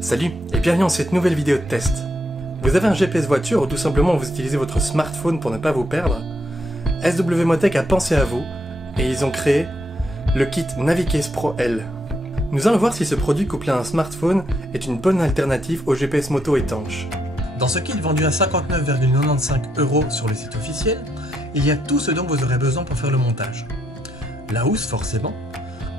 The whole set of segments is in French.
Salut et bienvenue dans cette nouvelle vidéo de test. Vous avez un GPS voiture ou tout simplement vous utilisez votre smartphone pour ne pas vous perdre? SW Motech a pensé à vous et ils ont créé le kit Navicase Pro L. Nous allons voir si ce produit couplé à un smartphone est une bonne alternative au GPS moto étanche. Dans ce kit vendu à 59,95 € sur le site officiel, il y a tout ce dont vous aurez besoin pour faire le montage. La housse forcément,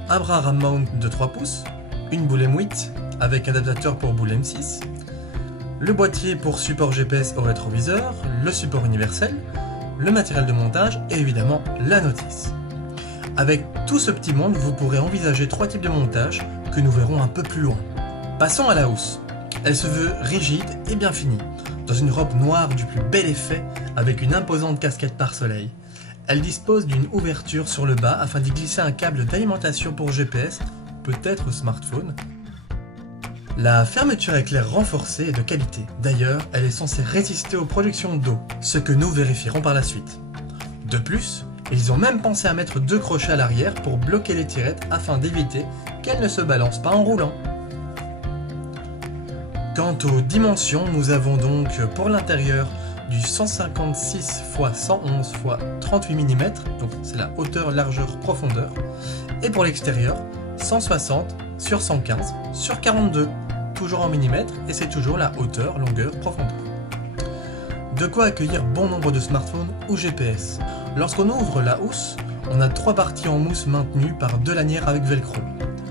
un bras RAM mount de 3 pouces, une boule M8 avec adaptateur pour boule M6, le boîtier pour support GPS au rétroviseur, le support universel, le matériel de montage et évidemment la notice. Avec tout ce petit monde, vous pourrez envisager 3 types de montage que nous verrons un peu plus loin. Passons à la housse. Elle se veut rigide et bien finie, dans une robe noire du plus bel effet avec une imposante casquette pare-soleil. Elle dispose d'une ouverture sur le bas afin d'y glisser un câble d'alimentation pour GPS, peut-être smartphone. La fermeture éclair renforcée est de qualité. D'ailleurs, elle est censée résister aux projections d'eau, ce que nous vérifierons par la suite. De plus, ils ont même pensé à mettre 2 crochets à l'arrière pour bloquer les tirettes afin d'éviter qu'elles ne se balancent pas en roulant. Quant aux dimensions, nous avons donc pour l'intérieur du 156 x 111 x 38 mm, donc c'est la hauteur, largeur, profondeur, et pour l'extérieur, 160 sur 115 sur 42, toujours en millimètres, et c'est toujours la hauteur, longueur, profondeur. De quoi accueillir bon nombre de smartphones ou GPS. Lorsqu'on ouvre la housse, on a 3 parties en mousse maintenues par 2 lanières avec velcro.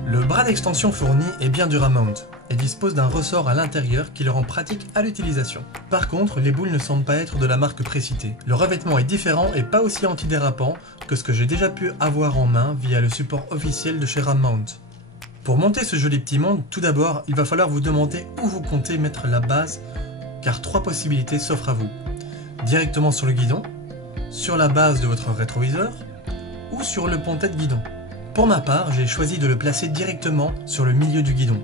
Le bras d'extension fourni est bien dur à mount et dispose d'un ressort à l'intérieur qui le rend pratique à l'utilisation. Par contre, les boules ne semblent pas être de la marque précitée. Le revêtement est différent et pas aussi antidérapant que ce que j'ai déjà pu avoir en main via le support officiel de chez Rammount. Pour monter ce joli petit monde, tout d'abord, il va falloir vous demander où vous comptez mettre la base, car 3 possibilités s'offrent à vous. Directement sur le guidon, sur la base de votre rétroviseur, ou sur le pontet de guidon. Pour ma part, j'ai choisi de le placer directement sur le milieu du guidon.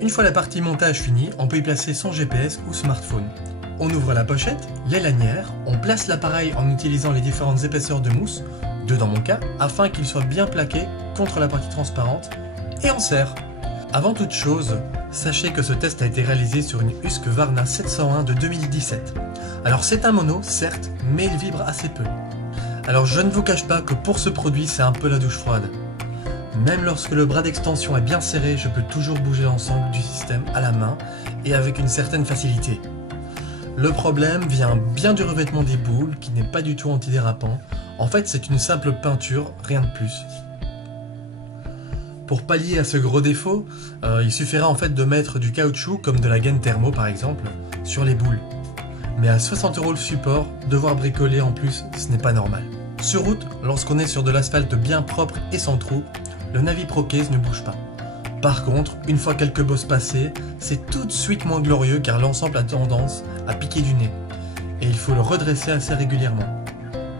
Une fois la partie montage finie, on peut y placer son GPS ou smartphone. On ouvre la pochette, les lanières, on place l'appareil en utilisant les différentes épaisseurs de mousse, 2 dans mon cas, afin qu'il soit bien plaqué contre la partie transparente, et on serre. Avant toute chose, sachez que ce test a été réalisé sur une Husqvarna 701 de 2017. Alors c'est un mono, certes, mais il vibre assez peu. Alors je ne vous cache pas que pour ce produit, c'est un peu la douche froide. Même lorsque le bras d'extension est bien serré, je peux toujours bouger l'ensemble du système à la main et avec une certaine facilité. Le problème vient bien du revêtement des boules qui n'est pas du tout antidérapant. En fait, c'est une simple peinture, rien de plus. Pour pallier à ce gros défaut, il suffira en fait de mettre du caoutchouc, comme de la gaine thermo par exemple, sur les boules. Mais à 60 € le support, devoir bricoler en plus, ce n'est pas normal. Sur route, lorsqu'on est sur de l'asphalte bien propre et sans trou, le Navi Pro Case ne bouge pas. Par contre, une fois quelques bosses passées, c'est tout de suite moins glorieux car l'ensemble a tendance à piquer du nez. Et il faut le redresser assez régulièrement.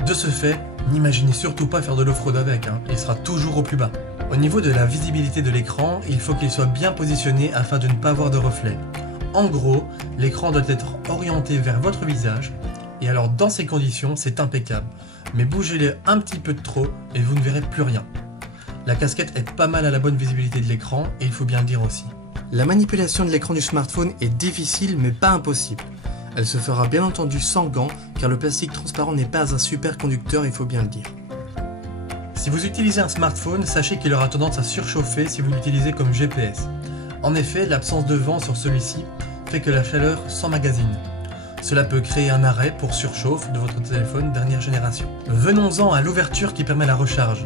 De ce fait, n'imaginez surtout pas faire de l'off-road avec, il sera toujours au plus bas. Au niveau de la visibilité de l'écran, il faut qu'il soit bien positionné afin de ne pas avoir de reflets. En gros, l'écran doit être orienté vers votre visage, et alors dans ces conditions, c'est impeccable. Mais bougez-le un petit peu de trop et vous ne verrez plus rien. La casquette aide pas mal à la bonne visibilité de l'écran, et il faut bien le dire aussi. La manipulation de l'écran du smartphone est difficile mais pas impossible. Elle se fera bien entendu sans gants, car le plastique transparent n'est pas un super conducteur, il faut bien le dire. Si vous utilisez un smartphone, sachez qu'il aura tendance à surchauffer si vous l'utilisez comme GPS. En effet, l'absence de vent sur celui-ci fait que la chaleur s'emmagasine. Cela peut créer un arrêt pour surchauffe de votre téléphone dernière génération. Venons-en à l'ouverture qui permet la recharge.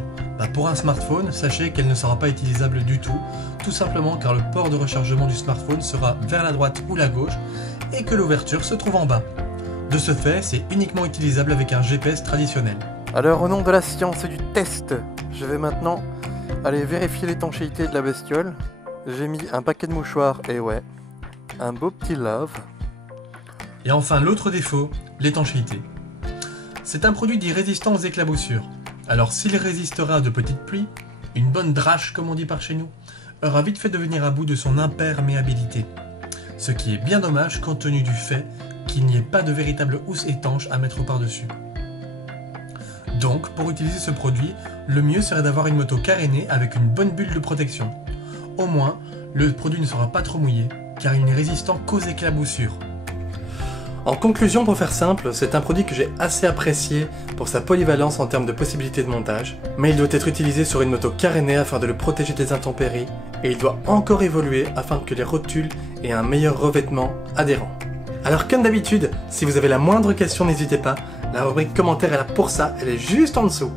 Pour un smartphone, sachez qu'elle ne sera pas utilisable du tout simplement car le port de rechargement du smartphone sera vers la droite ou la gauche et que l'ouverture se trouve en bas. De ce fait, c'est uniquement utilisable avec un GPS traditionnel. Alors au nom de la science et du test, je vais maintenant aller vérifier l'étanchéité de la bestiole. J'ai mis un paquet de mouchoirs et ouais, un beau petit lave. Et enfin l'autre défaut, l'étanchéité. C'est un produit dit résistant aux éclaboussures. Alors s'il résistera à de petites pluies, une bonne drache comme on dit par chez nous, aura vite fait de venir à bout de son imperméabilité. Ce qui est bien dommage compte tenu du fait qu'il n'y ait pas de véritable housse étanche à mettre par-dessus. Donc pour utiliser ce produit, le mieux serait d'avoir une moto carénée avec une bonne bulle de protection. Au moins, le produit ne sera pas trop mouillé car il n'est résistant qu'aux éclaboussures. En conclusion, pour faire simple, c'est un produit que j'ai assez apprécié pour sa polyvalence en termes de possibilités de montage, mais il doit être utilisé sur une moto carénée afin de le protéger des intempéries, et il doit encore évoluer afin que les rotules aient un meilleur revêtement adhérent. Alors comme d'habitude, si vous avez la moindre question, n'hésitez pas, la rubrique commentaire est là pour ça, elle est juste en dessous.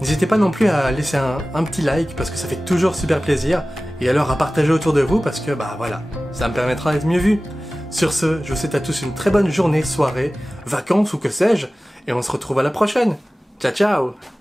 N'hésitez pas non plus à laisser un petit like parce que ça fait toujours super plaisir, et alors à partager autour de vous parce que voilà, ça me permettra d'être mieux vu. Sur ce, je vous souhaite à tous une très bonne journée, soirée, vacances ou que sais-je, et on se retrouve à la prochaine. Ciao ciao!